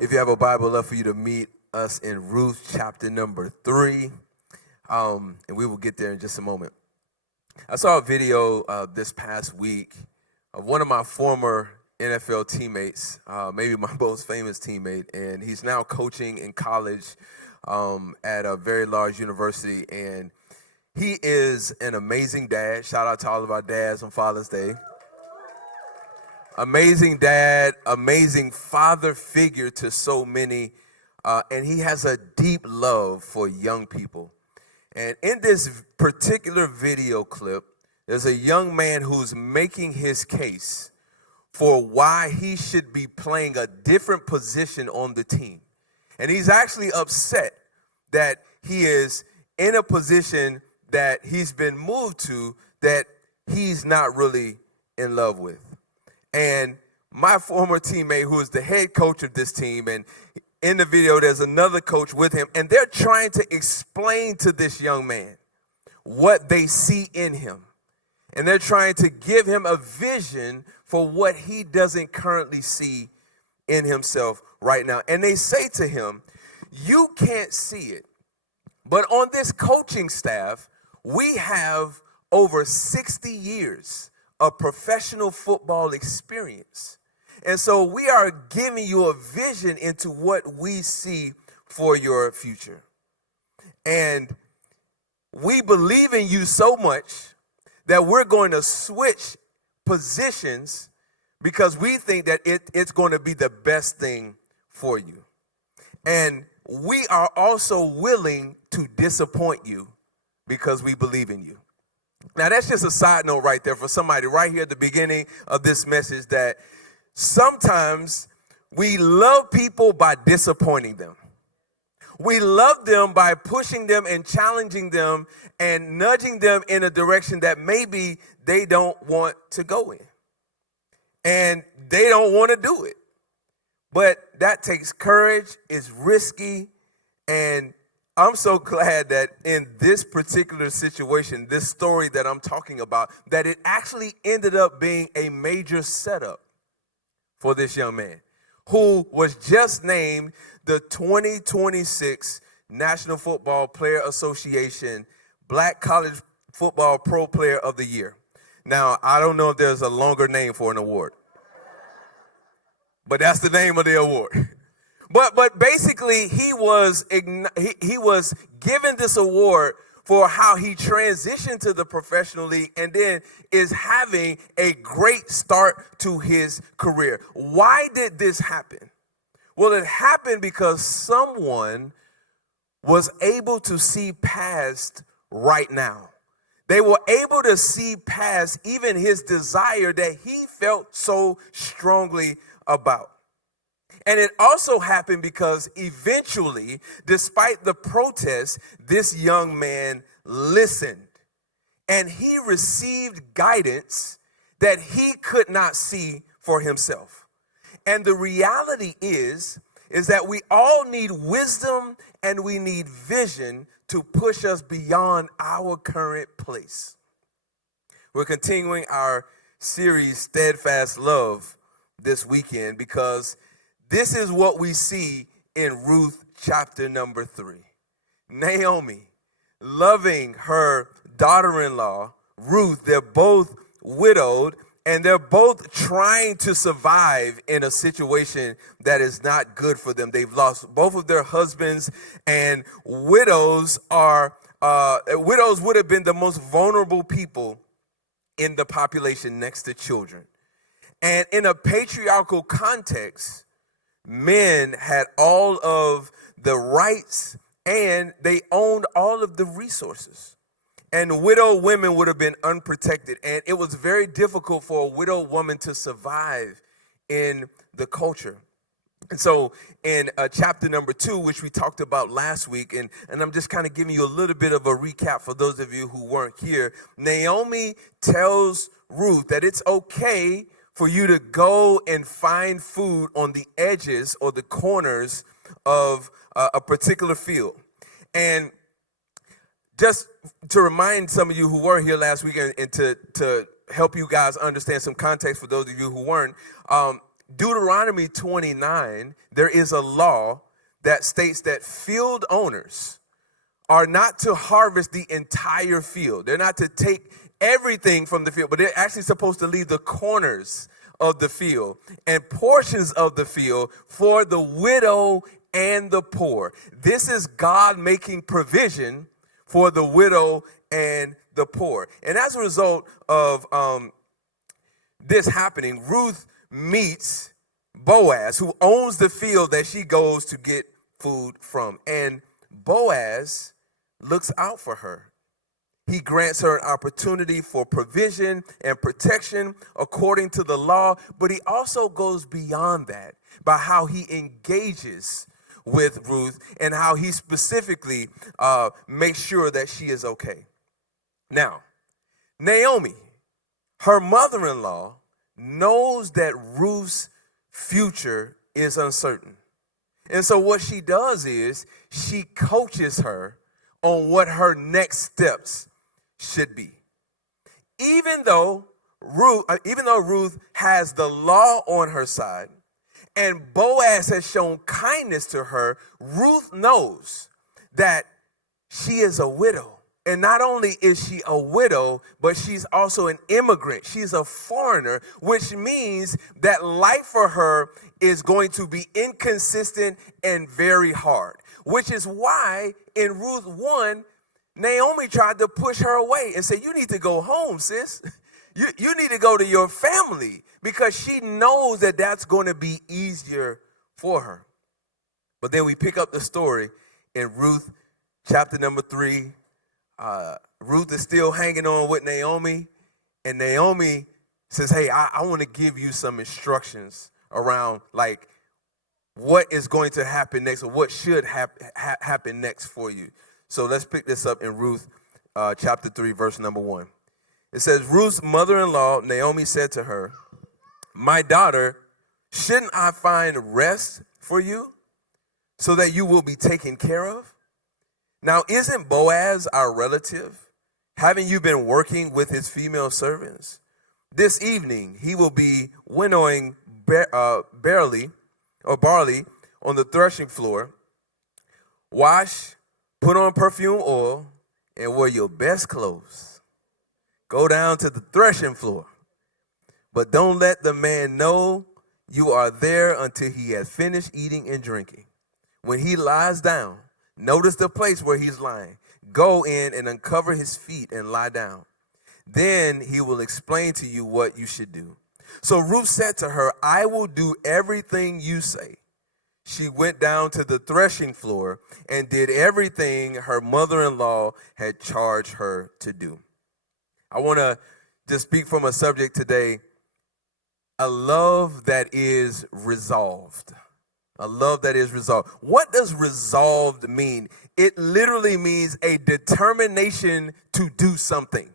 If you have a Bible, I'd love for you to meet us in Ruth chapter number 3, and we will get there in just a moment. I saw a video this past week of one of my former NFL teammates, maybe my most famous teammate, and he's now coaching in college at a very large university, and he is an amazing dad. Shout out to all of our dads on Father's Day. Amazing dad, amazing father figure to so many, and he has a deep love for young people. And in this particular video clip, there's a young man who's making his case for why he should be playing a different position on the team. And he's actually upset that he is in a position that he's been moved to that he's not really in love with. And my former teammate, who is the head coach of this team, and in the video there's another coach with him, and they're trying to explain to this young man what they see in him. And they're trying to give him a vision for what he doesn't currently see in himself right now. And they say to him, you can't see it, but on this coaching staff, we have over 60 years of professional football experience. And so we are giving you a vision into what we see for your future. And we believe in you so much that we're going to switch positions because we think that it's going to be the best thing for you. And we are also willing to disappoint you because we believe in you. Now, that's just a side note right there for somebody right here at the beginning of this message, that sometimes we love people by disappointing them. We love them by pushing them and challenging them and nudging them in a direction that maybe they don't want to go in. And they don't want to do it. But that takes courage, it's risky, and I'm so glad that in this particular situation, this story that I'm talking about, that it actually ended up being a major setup for this young man who was just named the 2026 National Football Player Association Black College Football Pro Player of the Year. Now, I don't know if there's a longer name for an award, but that's the name of the award. But basically, he was given this award for how he transitioned to the professional league and then is having a great start to his career. Why did this happen? Well, it happened because someone was able to see past right now. They were able to see past even his desire that he felt so strongly about. And it also happened because eventually, despite the protests, this young man listened. And he received guidance that he could not see for himself. And the reality is that we all need wisdom and we need vision to push us beyond our current place. We're continuing our series, Steadfast Love, this weekend because this is what we see in Ruth chapter number 3. Naomi, loving her daughter-in-law, Ruth, they're both widowed, and they're both trying to survive in a situation that is not good for them. They've lost both of their husbands, and widows would have been the most vulnerable people in the population next to children. And in a patriarchal context, men had all of the rights and they owned all of the resources. And widowed women would have been unprotected. And it was very difficult for a widowed woman to survive in the culture. And so in chapter number 2, which we talked about last week, and I'm just kind of giving you a little bit of a recap for those of you who weren't here, Naomi tells Ruth that it's okay for you to go and find food on the edges or the corners of a particular field. And just to remind some of you who were here last week and to help you guys understand some context for those of you who weren't, Deuteronomy 29, there is a law that states that field owners are not to harvest the entire field. They're not to take everything from the field, but they're actually supposed to leave the corners of the field and portions of the field for the widow and the poor. This is God making provision for the widow and the poor. And as a result of this happening, Ruth meets Boaz, who owns the field that she goes to get food from. And Boaz looks out for her. He grants her an opportunity for provision and protection according to the law, but he also goes beyond that by how he engages with Ruth and how he specifically makes sure that she is okay. Now, Naomi, her mother-in-law, knows that Ruth's future is uncertain. And so what she does is she coaches her on what her next steps should be. Even though Ruth has the law on her side and Boaz has shown kindness to her, Ruth knows that she is a widow. And not only is she a widow, but she's also an immigrant. She's a foreigner, which means that life for her is going to be inconsistent and very hard, which is why in Ruth 1, Naomi tried to push her away and say, you need to go home, sis. You need to go to your family, because she knows that that's going to be easier for her. But then we pick up the story in Ruth chapter number 3. Ruth is still hanging on with Naomi, and Naomi says, hey, I want to give you some instructions around like what is going to happen next, or what should happen next for you. So let's pick this up in Ruth chapter 3, verse number 1. It says, Ruth's mother-in-law, Naomi, said to her, my daughter, shouldn't I find rest for you so that you will be taken care of? Now, isn't Boaz our relative? Haven't you been working with his female servants? This evening, he will be winnowing barley on the threshing floor. Wash, put on perfume oil, and wear your best clothes. Go down to the threshing floor. But don't let the man know you are there until he has finished eating and drinking. When he lies down, notice the place where he's lying. Go in and uncover his feet and lie down. Then he will explain to you what you should do. So Ruth said to her, I will do everything you say. She went down to the threshing floor and did everything her mother-in-law had charged her to do. I want to just speak from a subject today, a love that is resolved. A love that is resolved. What does resolved mean? It literally means a determination to do something.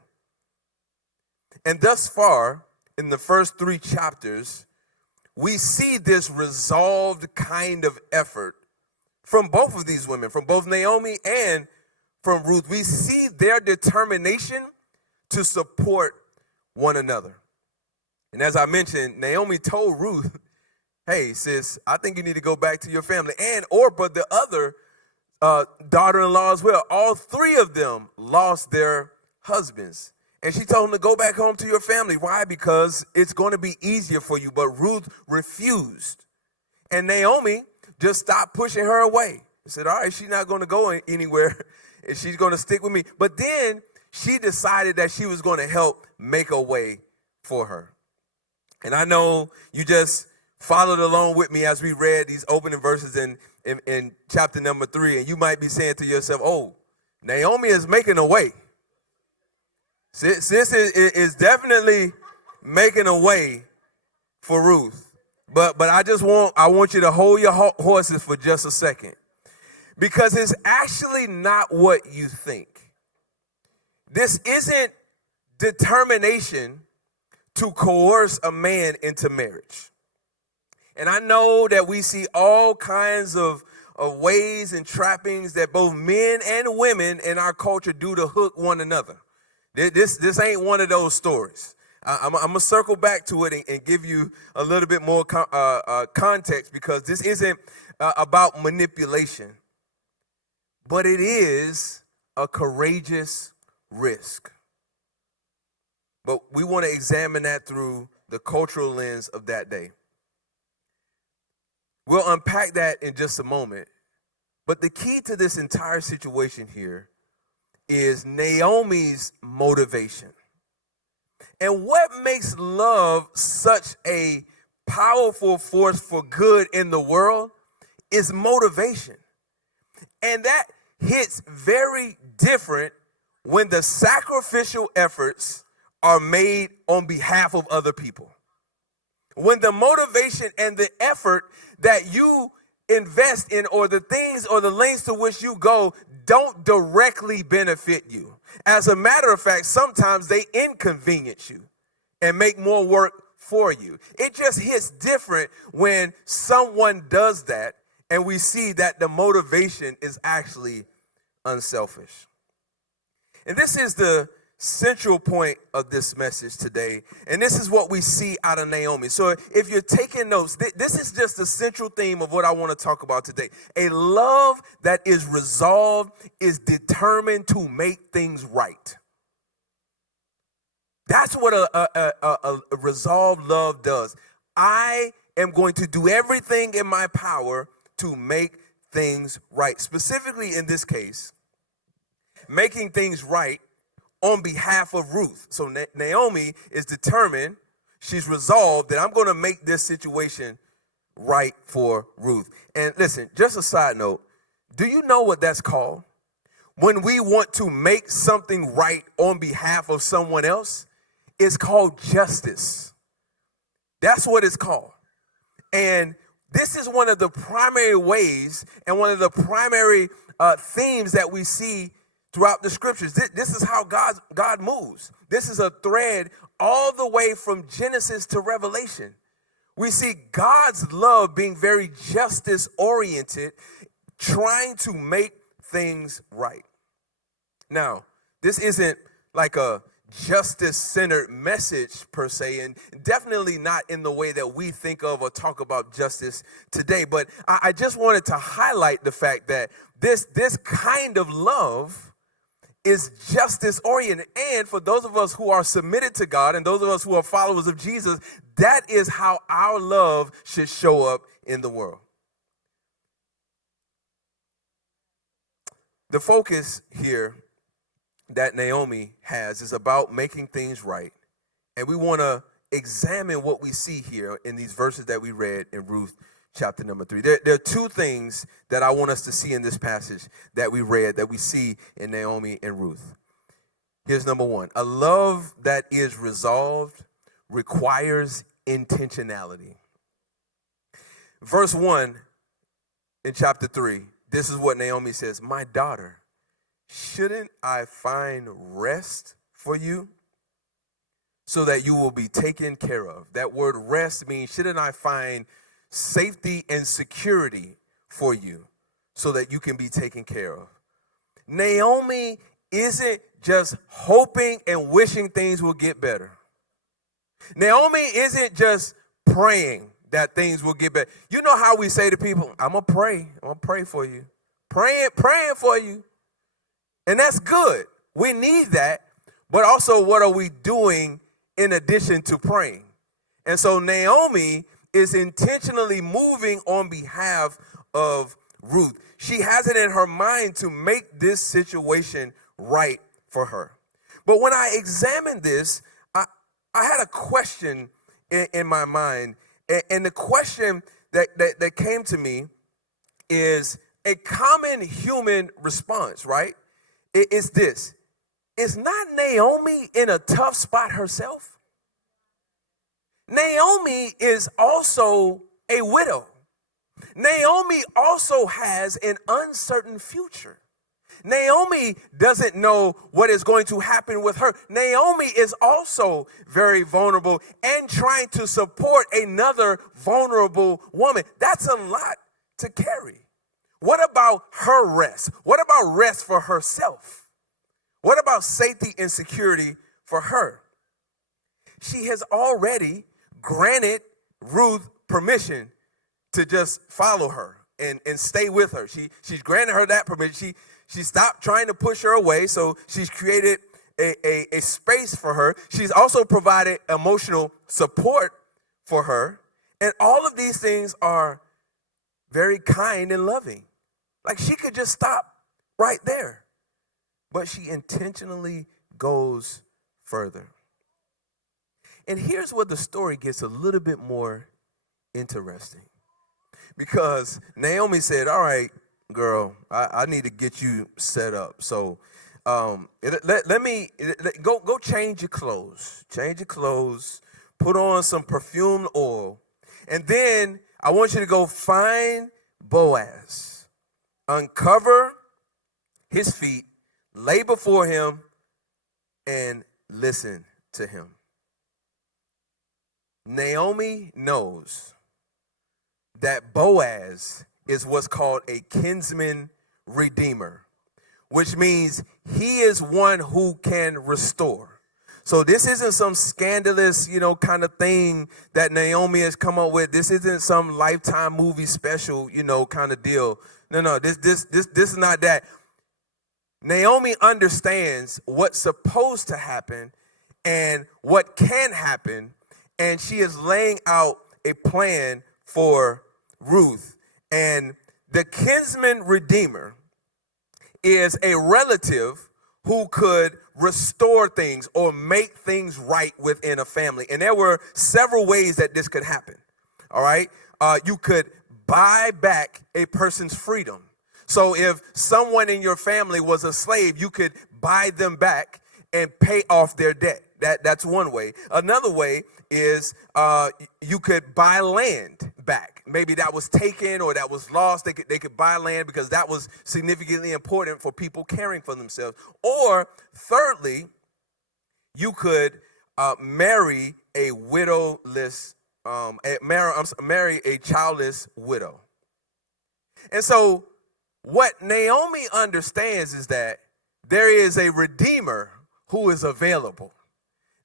And thus far, in the first 3 chapters, we see this resolved kind of effort from both of these women, from both Naomi and from Ruth. We see their determination to support one another. And as I mentioned, Naomi told Ruth, hey, sis, I think you need to go back to your family. And Orpah, the other daughter-in-law as well, all 3 of them lost their husbands. And she told them to go back home to your family. Why? Because it's going to be easier for you. But Ruth refused. And Naomi just stopped pushing her away. She said, all right, she's not going to go anywhere. And she's going to stick with me. But then she decided that she was going to help make a way for her. And I know you just followed along with me as we read these opening verses in chapter number 3. And you might be saying to yourself, oh, Naomi is making a way. Sis is definitely making a way for Ruth. But I want you to hold your horses for just a second. Because it's actually not what you think. This isn't determination to coerce a man into marriage. And I know that we see all kinds of ways and trappings that both men and women in our culture do to hook one another. This ain't one of those stories. I'm going to circle back to it and give you a little bit more context, because this isn't about manipulation, but it is a courageous risk. But we want to examine that through the cultural lens of that day. We'll unpack that in just a moment. But the key to this entire situation here is Naomi's motivation. And what makes love such a powerful force for good in the world is motivation. And that hits very different when the sacrificial efforts are made on behalf of other people. When the motivation and the effort that you invest in, or the things or the lengths to which you go, don't directly benefit you. As a matter of fact, sometimes they inconvenience you and make more work for you. It just hits different when someone does that and we see that the motivation is actually unselfish. And this is the central point of this message today. And this is what we see out of Naomi. So if you're taking notes, this is just the central theme of what I want to talk about today. A love that is resolved is determined to make things right. That's what a resolved love does. I am going to do everything in my power to make things right. Specifically in this case, making things right on behalf of Ruth. So Naomi is determined, she's resolved that I'm going to make this situation right for Ruth. And listen, just a side note, do you know what that's called? When we want to make something right on behalf of someone else, it's called justice. That's what it's called. And this is one of the primary ways and one of the primary themes that we see throughout the scriptures. This is how God moves. This is a thread all the way from Genesis to Revelation. We see God's love being very justice oriented, trying to make things right. Now, this isn't like a justice-centered message per se, and definitely not in the way that we think of or talk about justice today. But I just wanted to highlight the fact that this kind of love is justice oriented. And for those of us who are submitted to God and those of us who are followers of Jesus, that is how our love should show up in the world. The focus here that Naomi has is about making things right. And we want to examine what we see here in these verses that we read in Ruth chapter number 3. There are two things that I want us to see in this passage that we read, that we see in Naomi and Ruth. Here's number one. A love that is resolved requires intentionality. Verse 1 in chapter 3, this is what Naomi says. My daughter, shouldn't I find rest for you so that you will be taken care of? That word rest means, shouldn't I find safety and security for you so that you can be taken care of? Naomi isn't just hoping and wishing things will get better. Naomi isn't just praying that things will get better. You know how we say to people, I'm going to pray for you. Praying for you. And that's good. We need that. But also, what are we doing in addition to praying? And so Naomi is intentionally moving on behalf of Ruth. She has it in her mind to make this situation right for her. But when I examined this, I had a question in my mind. And the question that came to me is a common human response, right? It's this. Is not Naomi in a tough spot herself? Naomi is also a widow. Naomi also has an uncertain future. Naomi doesn't know what is going to happen with her. Naomi is also very vulnerable and trying to support another vulnerable woman. That's a lot to carry. What about her rest? What about rest for herself? What about safety and security for her? she has already granted Ruth permission to just follow her and stay with her. She's granted her that permission. She stopped trying to push her away, so she's created a space for her. She's also provided emotional support for her. And all of these things are very kind and loving. Like, she could just stop right there. But she intentionally goes further. And here's where the story gets a little bit more interesting. Because Naomi said, all right, girl, I need to get you set up. So let me go change your clothes. Change your clothes. Put on some perfumed oil. And then I want you to go find Boaz. Uncover his feet. Lay before him. And listen to him. Naomi knows that Boaz is what's called a kinsman redeemer, which means he is one who can restore. So this isn't some scandalous, kind of thing that Naomi has come up with. This isn't some Lifetime movie special, kind of deal. No, this is not that. Naomi understands what's supposed to happen and what can happen, and she is laying out a plan for Ruth. And the kinsman redeemer is a relative who could restore things or make things right within a family. And there were several ways that this could happen. All right. You could buy back a person's freedom. So if someone in your family was a slave, you could buy them back and pay off their debt. That's one way. Another way is you could buy land back. Maybe that was taken or that was lost. They could buy land because that was significantly important for people caring for themselves. Or thirdly, you could marry a widowless, marry a childless widow. And so what Naomi understands is that there is a redeemer who is available.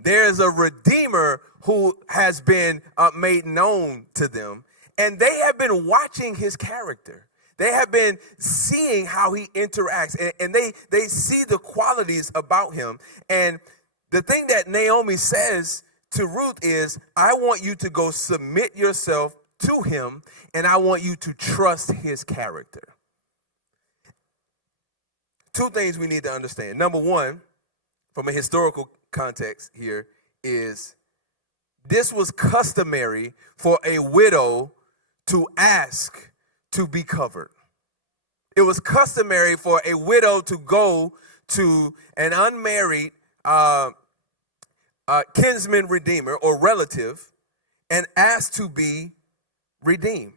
There is a redeemer who has been made known to them, and they have been watching his character. They have been seeing how he interacts, and they see the qualities about him. And the thing that Naomi says to Ruth is, I want you to go submit yourself to him, and I want you to trust his character. Two things we need to understand. Number one, from a historical context here, is this was customary for a widow to ask to be covered. It was customary for a widow to go to an unmarried kinsman redeemer or relative and ask to be redeemed.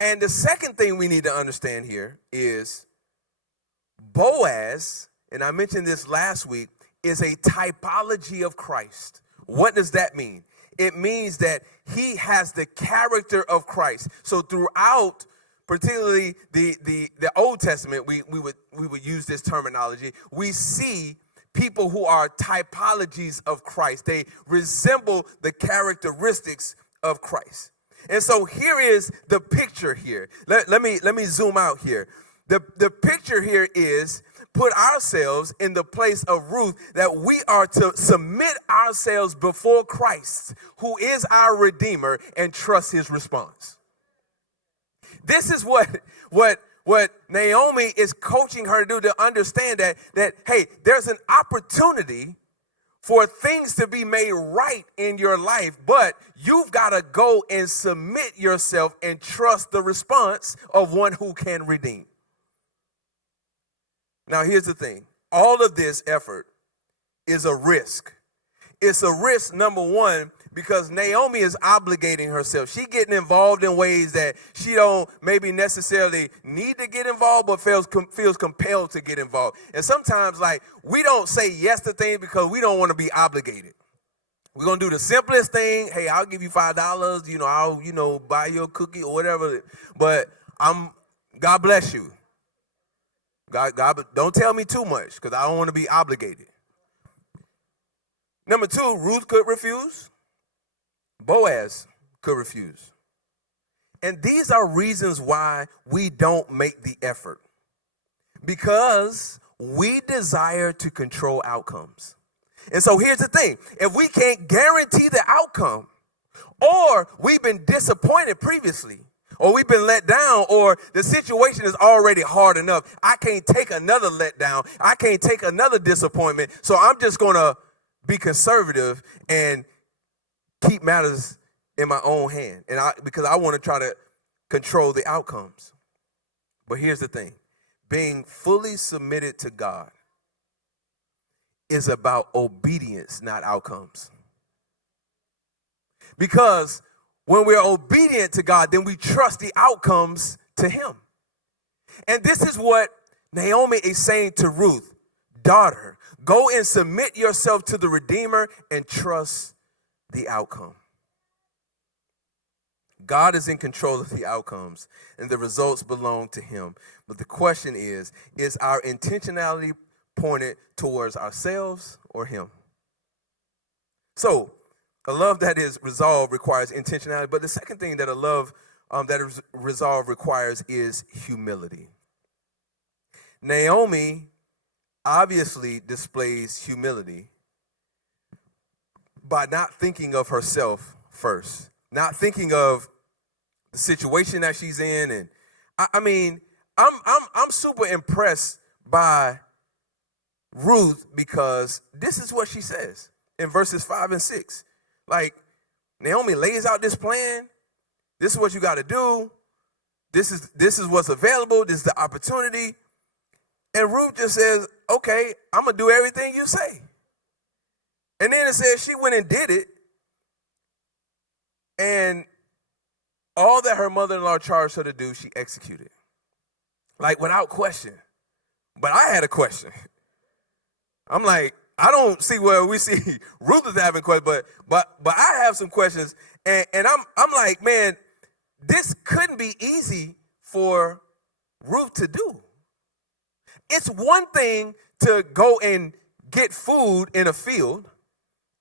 And the second thing we need to understand here is Boaz, and I mentioned this last week, is a typology of Christ. What does that mean? It means that he has the character of Christ. So throughout, particularly the Old Testament, we would use this terminology. We see people who are typologies of Christ. They resemble the characteristics of Christ. And so here is the picture here. Let me zoom out here. The picture here is put ourselves in the place of Ruth, that we are to submit ourselves before Christ, who is our Redeemer, and trust his response. This is what Naomi is coaching her to do, to understand that hey, there's an opportunity for things to be made right in your life, but you've got to go and submit yourself and trust the response of one who can redeem. Now, here's the thing. All of this effort is a risk. It's a risk, number one, because Naomi is obligating herself. She's getting involved in ways that she don't maybe necessarily need to get involved, but feels compelled to get involved. And sometimes, we don't say yes to things because we don't want to be obligated. We're going to do the simplest thing. Hey, I'll give you $5. I'll, buy you a cookie or whatever. But God bless you. God, don't tell me too much because I don't want to be obligated. Number two, Ruth could refuse. Boaz could refuse. And these are reasons why we don't make the effort. Because we desire to control outcomes. And so here's the thing. If we can't guarantee the outcome, or we've been disappointed previously, or we've been let down, or the situation is already hard enough, I can't take another letdown. I can't take another disappointment. So I'm just going to be conservative and keep matters in my own hand. And because I want to try to control the outcomes. But here's the thing. Being fully submitted to God is about obedience, not outcomes. Because when we're obedient to God, then we trust the outcomes to him. And this is what Naomi is saying to Ruth, daughter, go and submit yourself to the Redeemer and trust the outcome. God is in control of the outcomes, and the results belong to him. But the question is our intentionality pointed towards ourselves or him? So, a love that is resolved requires intentionality. But the second thing that a love that is resolved requires is humility. Naomi obviously displays humility by not thinking of herself first, not thinking of the situation that she's in. And I'm super impressed by Ruth because this is what she says in verses 5 and 6. Like, Naomi lays out this plan. This is what you got to do. This is what's available. This is the opportunity. And Ruth just says, okay, I'm going to do everything you say. And then it says she went and did it. And all that her mother-in-law charged her to do, she executed. Like, without question. But I had a question. I'm like, I don't see where we see Ruth is having questions, but I have some questions. And I'm like, man, this couldn't be easy for Ruth to do. It's one thing to go and get food in a field,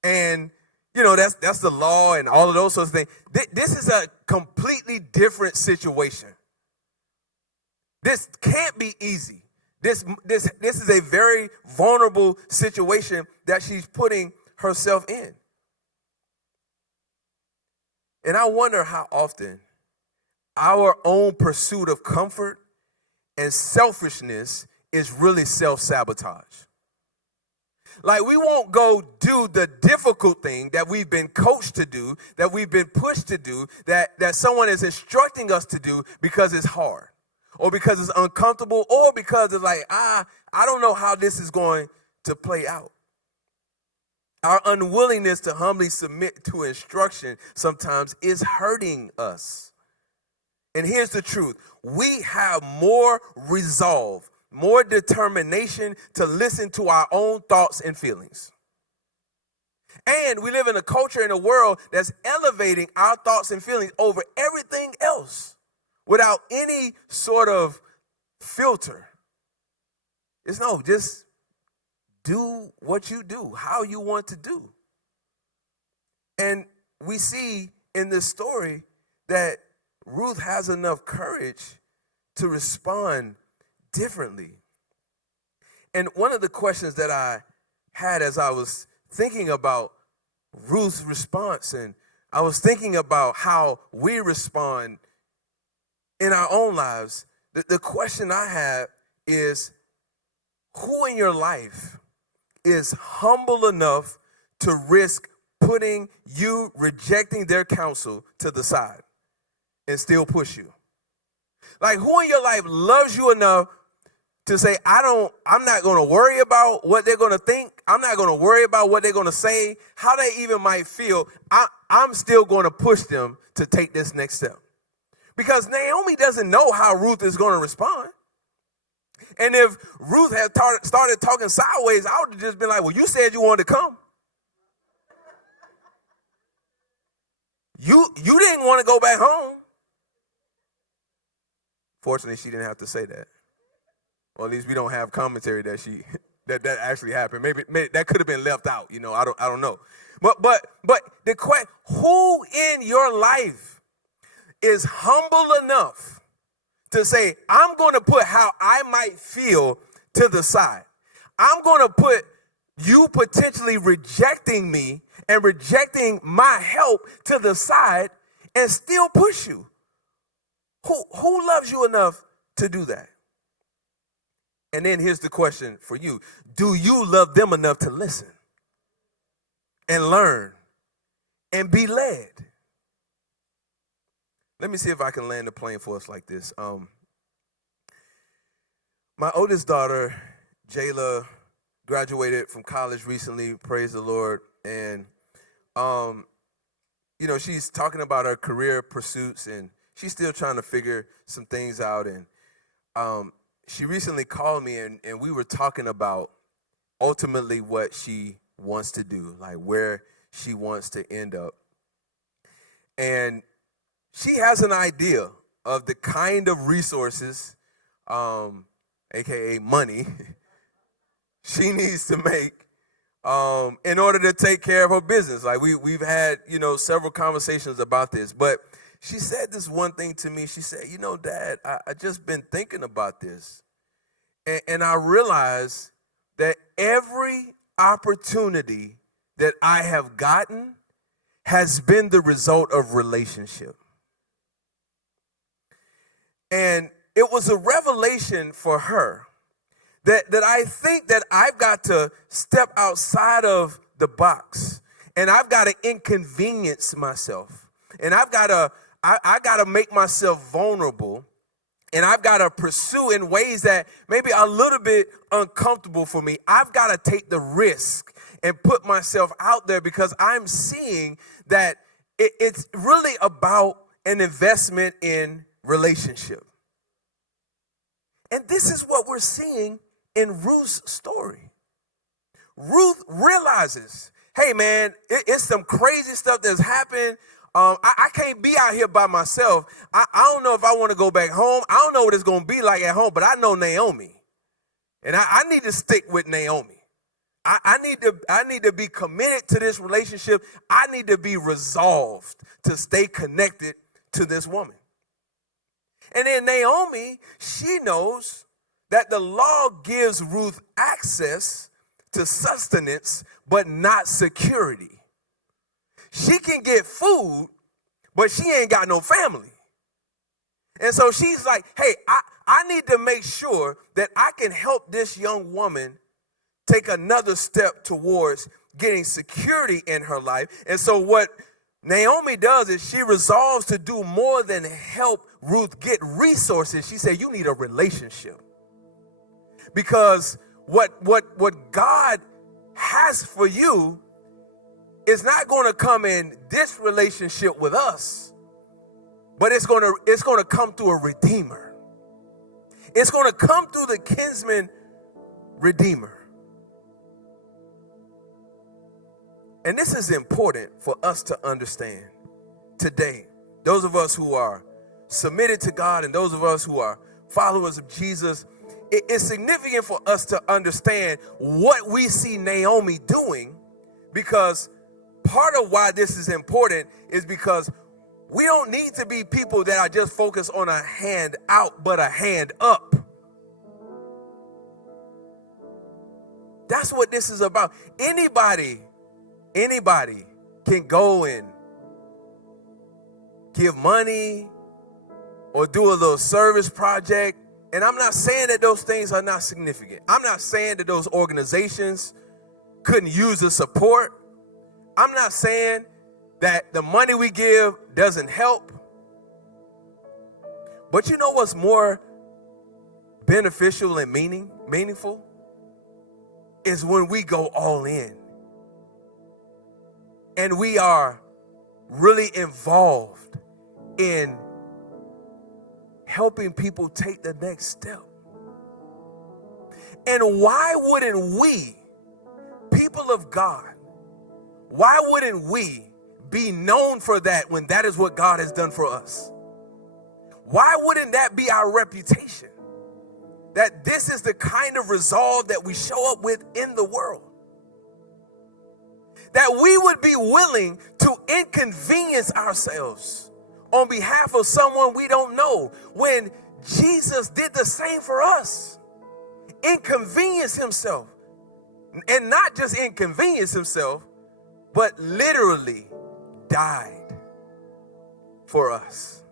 and that's the law and all of those sorts of things. This is a completely different situation. This can't be easy. This is a very vulnerable situation that she's putting herself in. And I wonder how often our own pursuit of comfort and selfishness is really self-sabotage. Like, we won't go do the difficult thing that we've been coached to do, that we've been pushed to do, that someone is instructing us to do because it's hard, or because it's uncomfortable, or because it's like, I don't know how this is going to play out. Our unwillingness to humbly submit to instruction sometimes is hurting us. And here's the truth. We have more resolve, more determination to listen to our own thoughts and feelings. And we live in a culture, in a world that's elevating our thoughts and feelings over everything else without any sort of filter. Just do what you do, how you want to do. And we see in this story that Ruth has enough courage to respond differently. And one of the questions that I had as I was thinking about Ruth's response, and I was thinking about how we respond in our own lives, the question I have is, who in your life is humble enough to risk putting you rejecting their counsel to the side and still push you? Like, who in your life loves you enough to say, I'm not going to worry about what they're going to think. I'm not going to worry about what they're going to say, how they even might feel. I'm still going to push them to take this next step. Because Naomi doesn't know how Ruth is going to respond. And if Ruth had started talking sideways, I would have just been like, well, you said you wanted to come. You didn't want to go back home. Fortunately, she didn't have to say that. Or at least we don't have commentary that that actually happened. Maybe that could have been left out. I don't know. But the question: who in your life is humble enough to say, I'm going to put how I might feel to the side? I'm going to put you potentially rejecting me and rejecting my help to the side and still push you. Who loves you enough to do that? And then here's the question for you. Do you love them enough to listen and learn and be led? Let me see if I can land the plane for us like this. My oldest daughter, Jayla, graduated from college recently, praise the Lord. And, she's talking about her career pursuits, and she's still trying to figure some things out. And she recently called me, and we were talking about ultimately what she wants to do, like where she wants to end up. And she has an idea of the kind of resources, aka money, she needs to make in order to take care of her business. Like we've had, several conversations about this, but she said this one thing to me. She said, Dad, I just been thinking about this. And I realized that every opportunity that I have gotten has been the result of relationship. And it was a revelation for her that I think that I've got to step outside of the box, and I've got to inconvenience myself, and I got to make myself vulnerable, and I've got to pursue in ways that maybe are a little bit uncomfortable for me. I've got to take the risk and put myself out there because I'm seeing that it's really about an investment in relationship. And this is what we're seeing in Ruth's story. Ruth realizes, hey man, it's some crazy stuff that's happened. I can't be out here by myself. I don't know if I want to go back home. I don't know what it's going to be like at home, but I know Naomi. And I need to stick with Naomi. I need to be committed to this relationship. I need to be resolved to stay connected to this woman. And then Naomi, she knows that the law gives Ruth access to sustenance, but not security. She can get food, but she ain't got no family. And so she's like, hey, I need to make sure that I can help this young woman take another step towards getting security in her life. And so what Naomi does is she resolves to do more than help Ruth get resources. She said, you need a relationship. Because what God has for you is not going to come in this relationship with us, but it's going to come through a redeemer. It's going to come through the kinsman redeemer. And this is important for us to understand today. Those of us who are submitted to God and those of us who are followers of Jesus, it's significant for us to understand what we see Naomi doing, because part of why this is important is because we don't need to be people that are just focused on a hand out, but a hand up. That's what this is about. Anybody can go and give money or do a little service project. And I'm not saying that those things are not significant. I'm not saying that those organizations couldn't use the support. I'm not saying that the money we give doesn't help. But you know what's more beneficial and meaningful? Is when we go all in. And we are really involved in helping people take the next step. And why wouldn't we, people of God, why wouldn't we be known for that when that is what God has done for us? Why wouldn't that be our reputation? that this is the kind of resolve that we show up with in the world. That we would be willing to inconvenience ourselves on behalf of someone we don't know, when Jesus did the same for us. Inconvenience himself. And not just inconvenience himself, but literally died for us.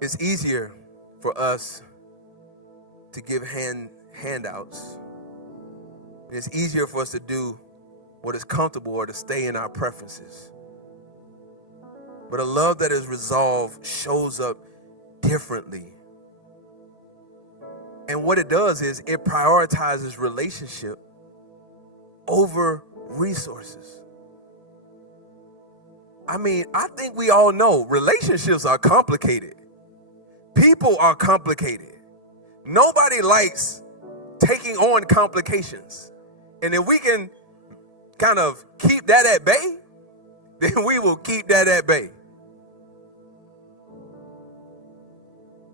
It's easier for us to give handouts. And it's easier for us to do what is comfortable or to stay in our preferences. But a love that is resolved shows up differently. And what it does is it prioritizes relationship over resources. I mean, I think we all know relationships are complicated. People are complicated. Nobody likes taking on complications. And if we can kind of keep that at bay, then we will keep that at bay.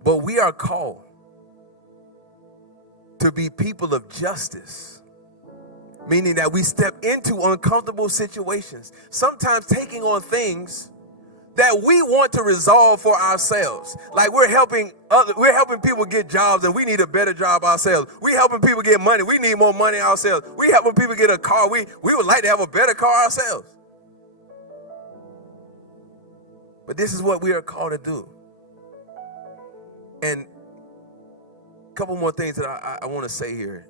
But we are called to be people of justice, meaning that we step into uncomfortable situations, sometimes taking on things that we want to resolve for ourselves. Like we're helping people get jobs and we need a better job ourselves. We're helping people get money. We need more money ourselves. We're helping people get a car. We would like to have a better car ourselves. But this is what we are called to do. And a couple more things that I want to say here.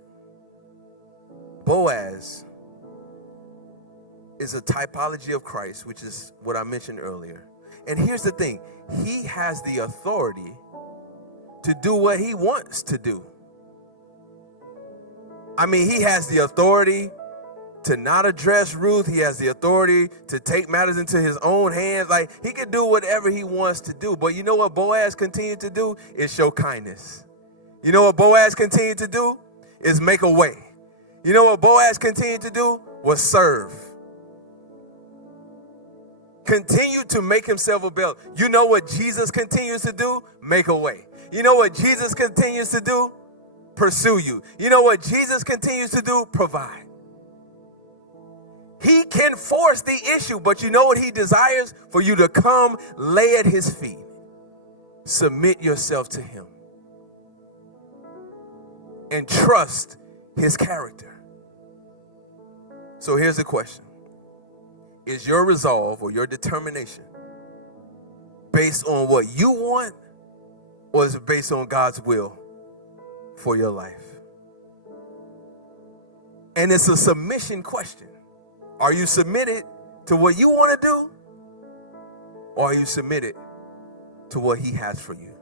Boaz is a typology of Christ, which is what I mentioned earlier. And here's the thing. He has the authority to do what he wants to do. I mean, he has the authority to not address Ruth. He has the authority to take matters into his own hands. Like, he can do whatever he wants to do. But you know what Boaz continued to do? Is show kindness. You know what Boaz continued to do? Is make a way. You know what Boaz continued to do? Was serve. Continue to make himself available. You know what Jesus continues to do? Make a way. You know what Jesus continues to do? Pursue you. You know what Jesus continues to do? Provide. He can force the issue, but you know what he desires? For you to come lay at his feet. Submit yourself to him. And trust his character. So here's the question. Is your resolve or your determination based on what you want, or is it based on God's will for your life? And it's a submission question. Are you submitted to what you want to do, or are you submitted to what he has for you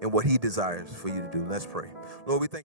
and what he desires for you to do? Let's pray. Lord, we thank you.